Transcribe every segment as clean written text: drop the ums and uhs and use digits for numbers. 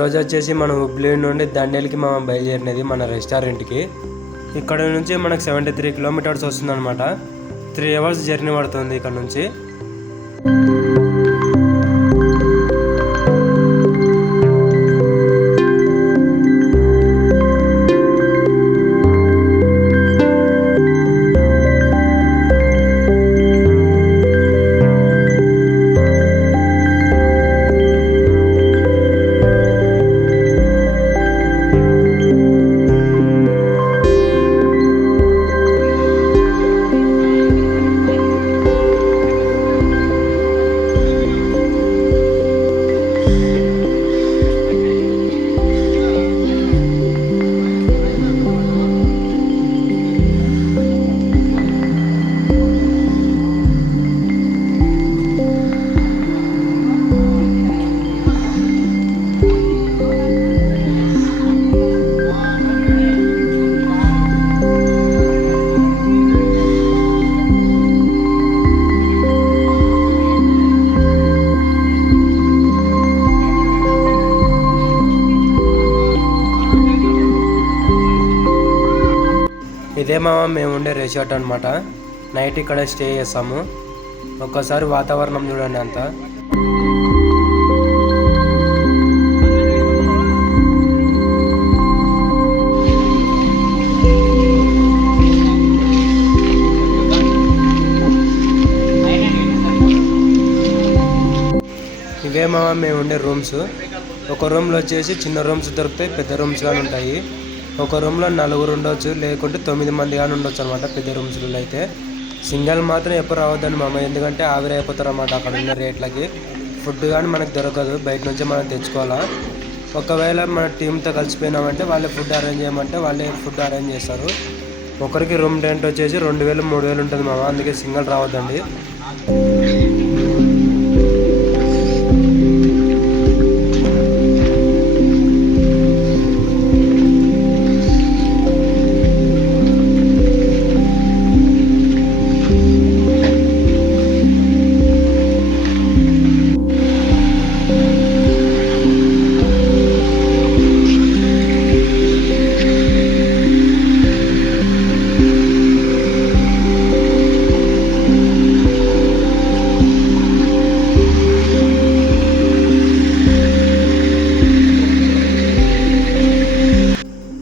ఈరోజు వచ్చేసి మనం హుబ్లీ నుండి దండేలికి మనం బయలుదేరినది మన రెస్టారెంట్కి. ఇక్కడ నుంచి మనకు 73 కిలోమీటర్స్ వస్తుంది అనమాట. 3 అవర్స్ జర్నీ పడుతుంది ఇక్కడ నుంచి. ఇదే మేము ఉండే రిసార్ట్ అనమాట. నైట్ ఇక్కడ స్టే చేస్తాము. ఒక్కసారి వాతావరణం చూడండి అంతా. ఇవే మేము ఉండే రూమ్స్. ఒక రూమ్లో వచ్చేసి చిన్న రూమ్స్ దొరుకుతాయి, పెద్ద రూమ్స్ కానీ ఉంటాయి. ఒక రూమ్లో 4 ఉండొచ్చు, లేకుంటే 9 మంది కానీ ఉండొచ్చు అనమాట పెద్ద రూమ్స్లో అయితే. సింగిల్ మాత్రం ఎప్పుడు రావద్దని ఎందుకంటే ఆవిరైపోతారు అన్నమాట అక్కడ ఉన్న రేట్లకి. ఫుడ్ కానీ మనకు దొరకదు, బయట నుంచి మనం తెచ్చుకోవాలా. ఒకవేళ మన టీంతో కలిసిపోయినామంటే వాళ్ళే ఫుడ్ అరేంజ్ చేయమంటే వాళ్ళే ఫుడ్ అరేంజ్ చేస్తారు. ఒకరికి రూమ్ రెంట్ వచ్చేసి 2000 3000 ఉంటుంది అందుకే సింగిల్ రావద్దండి.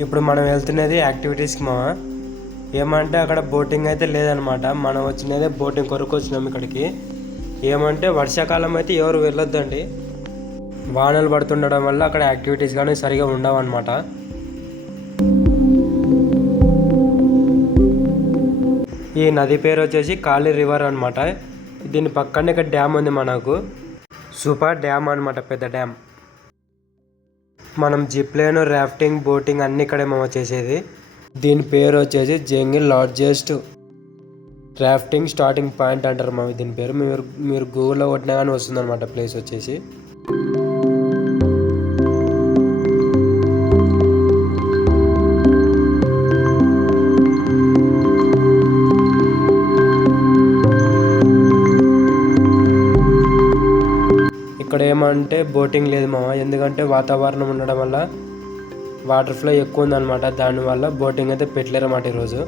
ఇప్పుడు మనం వెళ్తున్నది యాక్టివిటీస్కి ఏమంటే అక్కడ బోటింగ్ అయితే లేదనమాట. మనం వచ్చినదే బోటింగ్ కొరకు వచ్చినాం ఇక్కడికి. ఏమంటే వర్షాకాలం అయితే ఎవరు వెళ్ళొద్దండి, వానలు పడుతుండడం వల్ల అక్కడ యాక్టివిటీస్ కానీ సరిగా ఉండవు అనమాట. ఈ నది పేరు వచ్చేసి కాళీ రివర్ అనమాట. దీని పక్కనే ఇక్కడ డ్యామ్ ఉంది మనకు, సూపర్ డ్యామ్ అనమాట, పెద్ద డ్యామ్. మనం జిప్ లైన్, రాఫ్టింగ్, బోటింగ్ అన్ని ఇక్కడే చేసేది. దీని పేరు వచ్చేసి jungle largest rafting starting point అంటారు దీని పేరు. మీరు గూగుల్లో కొట్టినా కానీ వస్తుంది అనమాట ప్లేస్ వచ్చేసి. ఇక్కడ ఏమంటే బోటింగ్ లేదు ఎందుకంటే వాతావరణం ఉండడం వల్ల వాటర్ ఫ్లో ఎక్కువ ఉందన్నమాట. దానివల్ల బోటింగ్ అయితే పెట్టలేరన్నమాట ఈరోజు.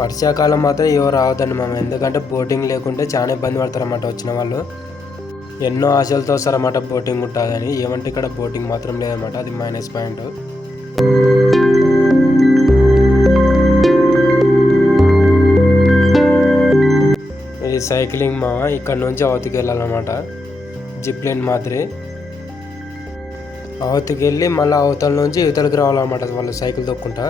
వర్షాకాలం మాత్రం ఎవరు రావద్దండి ఎందుకంటే బోటింగ్ లేకుంటే చాలా ఇబ్బంది పడతారన్నమాట వచ్చిన వాళ్ళు. ఎన్నో ఆశలతో వస్తారన్నమాట బోటింగ్ ఉంటుందని. ఏమంటే ఇక్కడ బోటింగ్ మాత్రం లేదన్నమాట, అది మైనస్ పాయింట్. ఇది సైక్లింగ్ ఇక్కడ నుంచి అవతకి వెళ్ళాలన్నమాట. జిప్ లైన్ మాదిరి అవతకి వెళ్ళి మళ్ళీ అవతల నుంచి ఇవతలకి రావాలన్నమాట వాళ్ళు సైకిల్ తొక్కుంటా.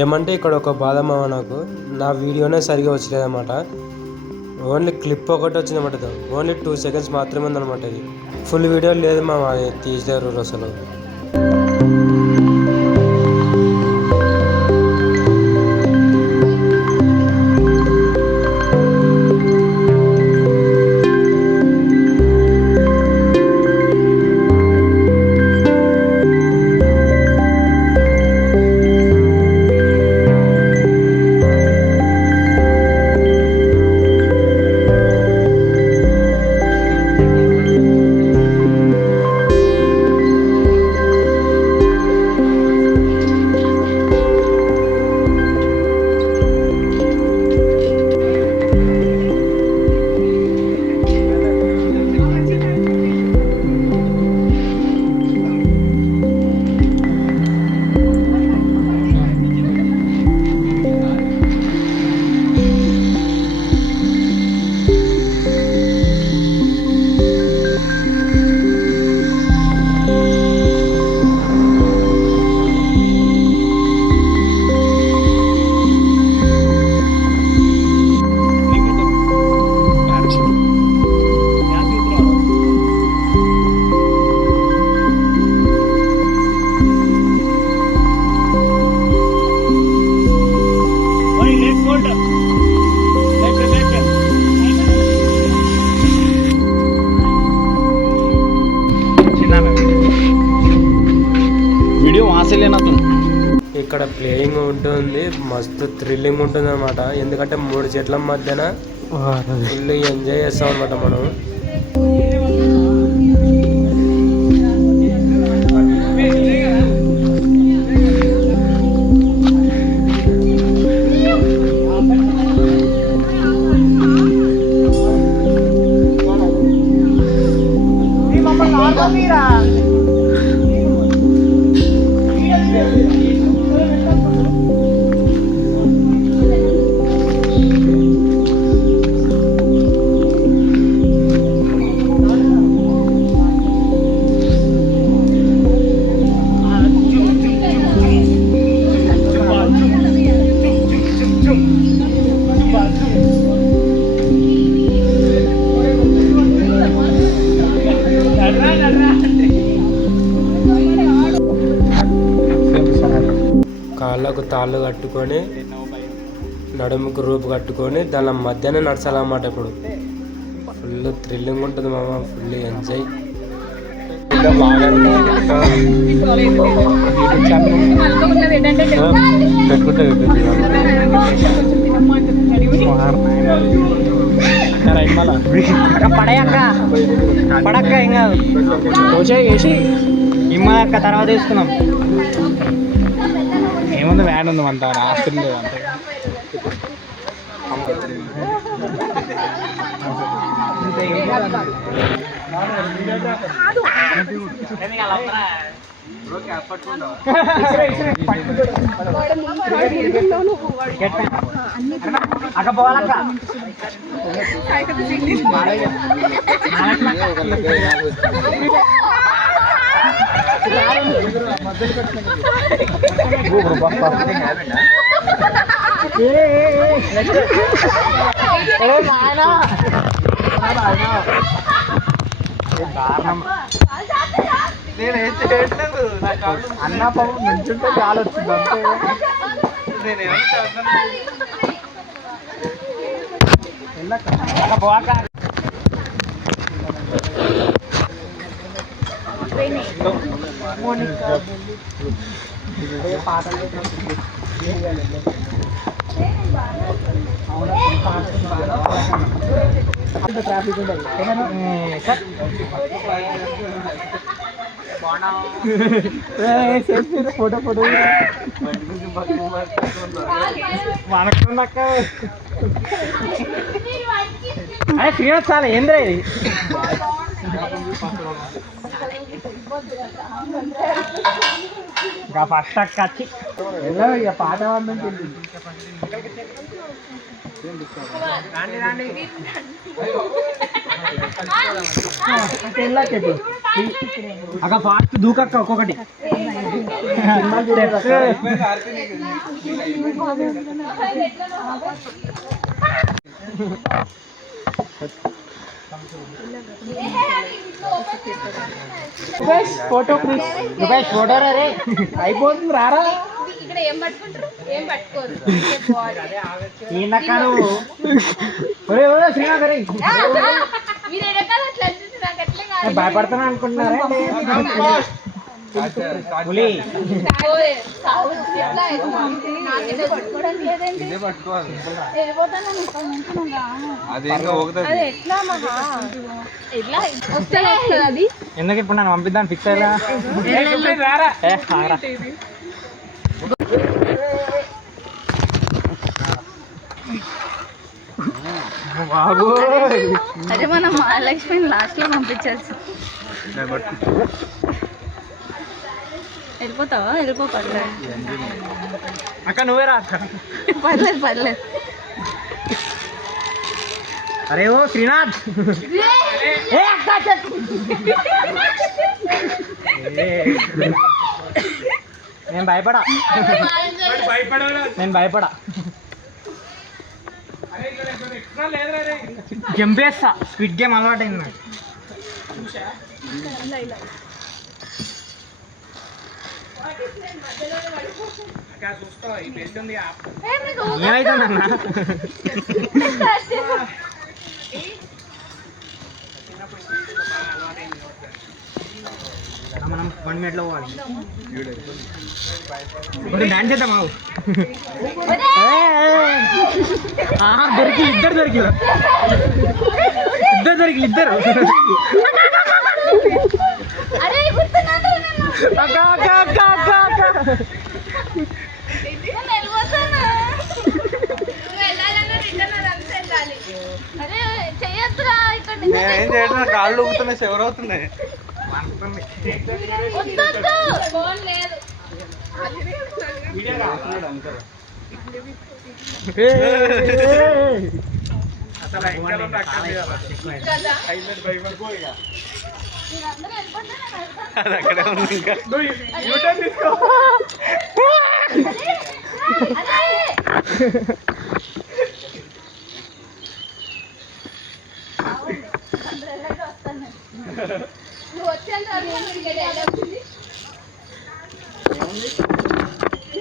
ఏమంటే ఇక్కడ ఒక బాధ మామ, నాకు నా వీడియోనే సరిగా వచ్చలేదన్నమాట. ఓన్లీ క్లిప్ ఒకటి వచ్చిందన్నమాట. ఓన్లీ 2 seconds మాత్రమే ఉందన్నమాట. ఇది ఫుల్ వీడియో లేదు మామ, తీసారు అసలు. ఇక్కడ ప్లేయింగ్ ఉంటుంది, మస్తు థ్రిల్లింగ్ ఉంటుంది అనమాట. ఎందుకంటే 3 చెట్ల మధ్యన ఫుల్ ఎంజాయ్ చేస్తాం అనమాట మనం. కాళ్ళకు తాళ్ళు కట్టుకొని, నడుముకు రూపు కట్టుకొని దాని మధ్యనే నడచాలన్నమాట. ఇప్పుడు ఫుల్ థ్రిల్లింగ్ ఉంటుంది మామ, ఫుల్ ఎంజాయ్. పడక్క ఇంకా వేసి ఇమ్మక్క తర్వాత తీసుకున్నాం. ఏముంది వ్యాన్ ఉంది అంత ఆస్తులు లేదు అంతే. అక్క పోవాలక్క అన్న పాపం నుంచుంటే చాలా వచ్చింది అంతే. పోక ట్రాఫిక్ ఉంటుంది. ఫోటో ఫోటో మనకున్నాక అదే శ్రీనాథ్ చాలా ఏంద్రా ఇది. ఇంకా ఫస్ట్ అక్క వచ్చి ఎలా ఇక పాట వాడినంటే రండి రండి అక్క ఫాస్ట్ దూకక్క ఒక్కొక్కటి ఫోటో ప్లీజ్ ఫోటో రే అయిపోతుంది రారా ఇక్కడ ఏం పట్టుకుంటారు ఏం పట్టుకోరు మీరు ఎడకాల అట్లా అంటుంది నాకు ఎట్లా కాదు భయపడతాను అనుకుంటున్నారా పులి ఎందుకు ఇప్పుడు నన్ను పంపిద్దాం ఫిక్స్ అయ్యా బాబు అదే మనం మహాలక్ష్మిని లాస్ట్ లో పంపించాల్సి వెళ్ళిపోతావా వెళ్ళిపో పర్లేదు అక్క నువ్వే రా అక్క పర్లేదు పర్లేదు అరే ఓ శ్రీనాథ్ నేను భయపడా నేను భయపడా గెంపేస్తా స్క్విడ్ గేమ్ అలవాటైంది నాకు ఏమైతుందన్నా మనం 1 minute లో పోవాలి డాన్స్ చేద్దాం మావు దొరికి ఇద్దరు ఇద్దరు అక్క అక్క అక్క అక్క అక్క నేనేం చేయడం కాళ్ళు ఊగుతున్నాయి ఎవరవుతున్నాయి అది అక్కడే ఉంది ఇంకా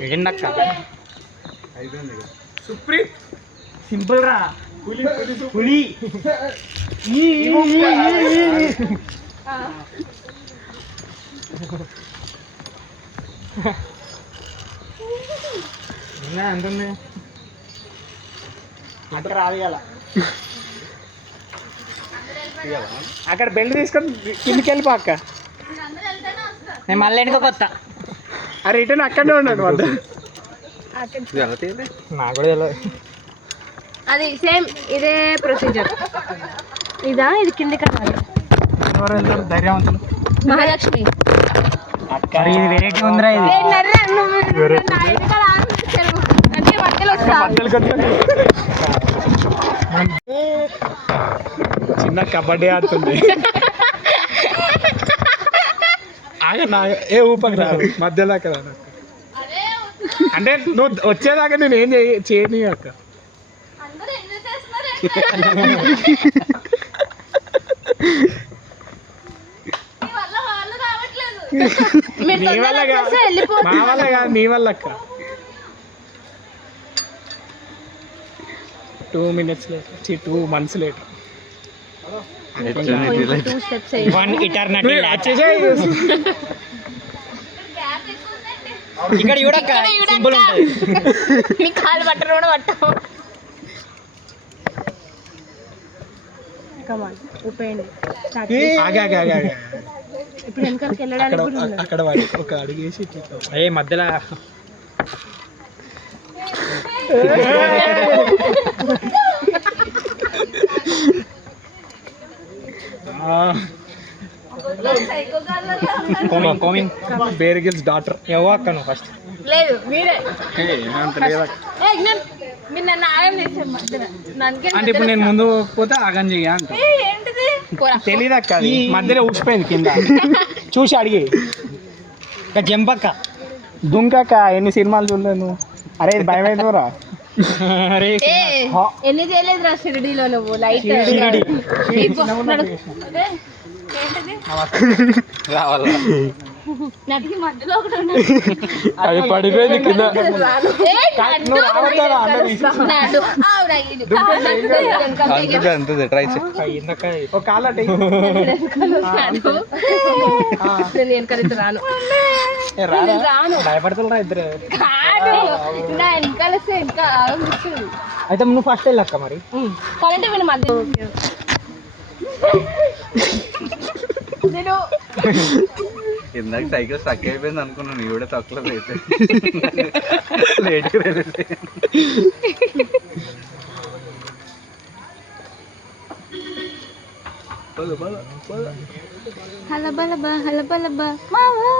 ఏంటక్క సుప్రీం సింపుల్ రా పులి ఎంత ఉంది అక్కడ రాదియాల అక్కడ బెల్ట్ తీసుకొని కిందికి వెళ్ళిపో అక్క నేను మళ్ళీ వెనుక వస్తా ఆ రిటర్న్ అక్కడనే ఉన్నాడు వద్ద నాకు కూడా తెలియదు అది సేమ్ ఇదే ప్రొసీజర్ ఇదా ఇది కింది కట్టాలి ఎవరు వెళ్తారు ధైర్యవంతులు మహాలక్ష్మి ఇది వెరైటీ ఉందిరా ఇది అంటే బట్టలు వస్తా చిన్న కబడ్డీ ఆడుతుంది ఆగ ఏ ఊపకి రా మధ్యలోకి రా అంటే నువ్వు వచ్చేదాకా నేను ఏం చేయని అక్క నీ వల్ల కాదు మా వల్ల కాదు నీ వల్ల అక్క 2 minutes later 2 months later 2 steps 1 eternity ఇక్కడ చూడక్క సింపుల్ ఉంటుంది నీ కాలు పట్టరు కూడా పట్టవు కమాన్ ఊపేయండి ఇప్పుడు వెనకాలకి వెళ్ళడానికి కూడా ఉండదు. అక్కడ వాడి ఒక అడుగు వేసి ఏ మధ్యలో బేర్ గిల్స్ డాటర్ ఎవో అక్క నువ్వు ఫస్ట్ లేదు మీరే మీరు నన్ను ఆగం చేసారు మధ్యన అంటే ఇప్పుడు నేను ముందు పోతే ఆగం చెయ్య అంటే ఏంటిది తెలీదు అక్క, అది మధ్యలో ఊసిపోయింది కింద. చూసి అడిగి జంపక్క దుంకక్క. ఎన్ని సినిమాలు చూడలేదు నువ్వు? అరే ఇది భయం అవుతుందిరా. ఎన్ని చేయలేదు రా షిరిడీలో నువ్వు లైట్ నటికి మధ్యలో ఒకటి అది పడిపోయింది కింద. రాను భయపడుతున్నా ఇద్దరు. నా వెనకాలస్తే ఇంకా అయితే నువ్వు ఫస్ట్ వెళ్ళక్క మరి. కావాలంటే వీళ్ళు మధ్య నేను ఇందాక సైకిల్ స్టక్ అయిపోయింది అనుకున్నాను, ఈ కూడా తక్కువ అయితే లేట్గా హలబలబా హలబలబా మావా.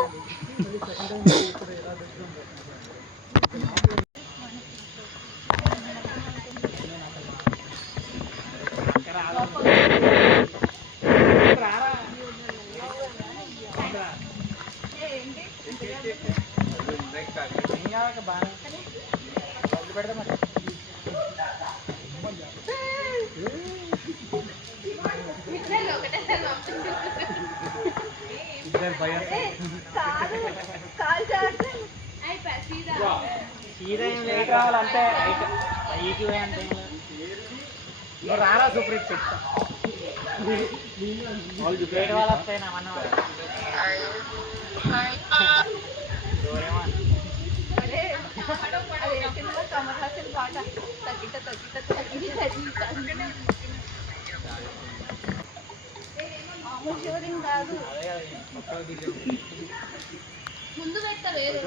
రావాలంటే రారా సూపర్ చెప్తా. వాళ్ళు వస్తాయి నా మన ముందు పెట్టా వేరే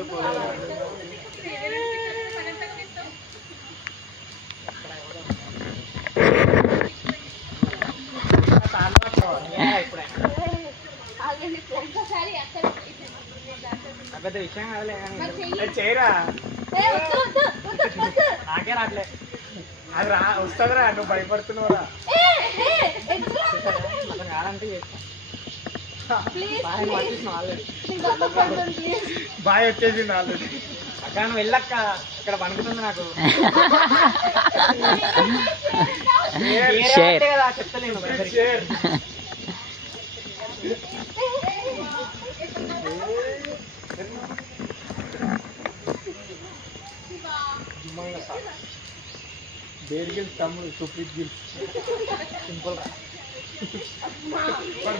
పెద్ద విషయం కాదులే కానీ చేయరా. నాకే రాట్లే. అది వస్తుందిరా, నువ్వు భయపడుతున్నావురా. అసలు కాదంటే బాయ్ వచ్చేసింది ఆల్రెడీ. అక్క నువ్వు వెళ్ళక్క, ఇక్కడ పనుకుతుంది నాకు. కదా చెప్తలేను. బేర్ గిల్స్ తమ్ముడు సూపర్ గిల్స్ సింపుల్ రా.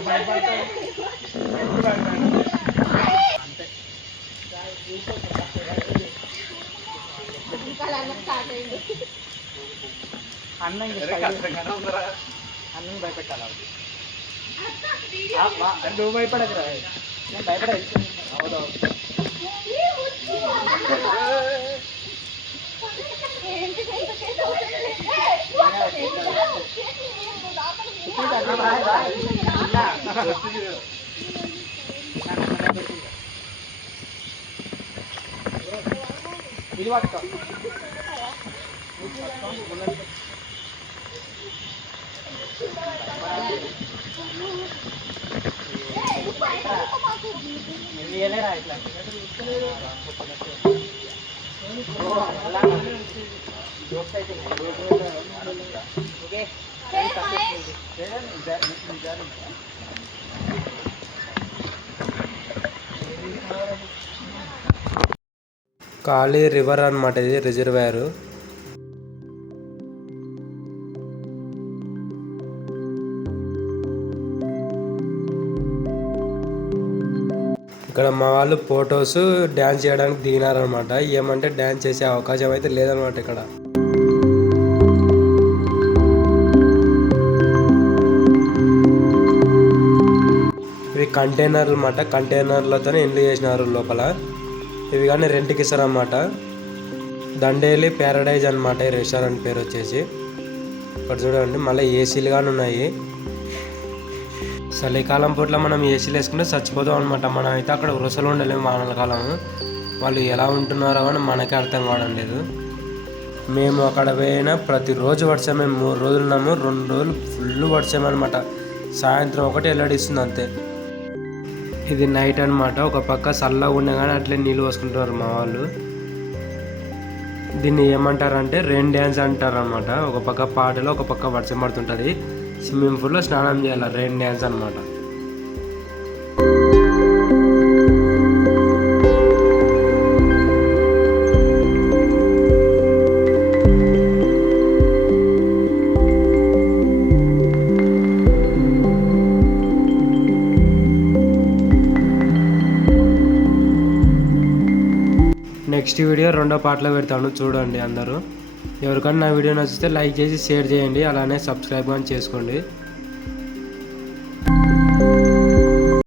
భయపడతాడు అంతే. అన్న అన్నం భయపెట్టాలి. నువ్వు భయపడకురా, నేను భయపడాలి. అవునవును. ఇది పట్టుకో. వెళ్ళరా ఇట్లా జోక్స్ అయితే ఓకే. కాళీ రివర్ అన్నమాట, ఇది రిజర్వాయర్. ఇక్కడ మా వాళ్ళు ఫొటోస్ డ్యాన్స్ చేయడానికి దిగినారనమాట. ఏమంటే డ్యాన్స్ చేసే అవకాశం అయితే లేదనమాట ఇక్కడ. ఇవి కంటైనర్లు అన్నమాట, కంటైనర్లతో ఎండ్ చేసినారు లోపల. ఇవి కానీ రెంట్కి ఇస్తారన్నమాట. దండేలి ప్యారడైజ్ అనమాట ఈ రెస్టారెంట్ పేరు వచ్చేసి. ఇక్కడ చూడండి మళ్ళీ ఏసీలు కానీ ఉన్నాయి. చలికాలం పూట్ల మనం ఏసీలు వేసుకుంటే చచ్చిపోతాం అనమాట. మనం అయితే అక్కడ వరుసలు ఉండలేము వానల కాలం. వాళ్ళు ఎలా ఉంటున్నారో అని మనకే అర్థం కావడం లేదు. మేము అక్కడ పోయినా ప్రతిరోజు వర్షమే. 3 రోజులు ఉన్నాము, 2 రోజులు ఫుల్ వర్షం అనమాట. సాయంత్రం ఒకటి వెల్లడిస్తుంది అంతే. ఇది నైట్ అన్నమాట. ఒక పక్క చల్లగా ఉండగానే అట్లే నీళ్ళు పోసుకుంటున్నారు మా వాళ్ళు. దీన్ని ఏమంటారంటే రెయిన్ డ్యాన్స్ అంటారు అనమాట. ఒక పక్క పాటలో ఒక పక్క వర్షం పడుతుంటుంది. స్విమ్మింగ్ పూల్లో స్నానం చేయాలి, రెయిన్ డ్యాన్స్ అనమాట. నెక్స్ట్ వీడియో రెండో పార్ట్లో పెడతాను, చూడండి అందరూ. ఎవరికైనా నా వీడియో నచ్చితే లైక్ చేసి షేర్ చేయండి, అలానే సబ్స్క్రైబ్ అని చేసుకోండి.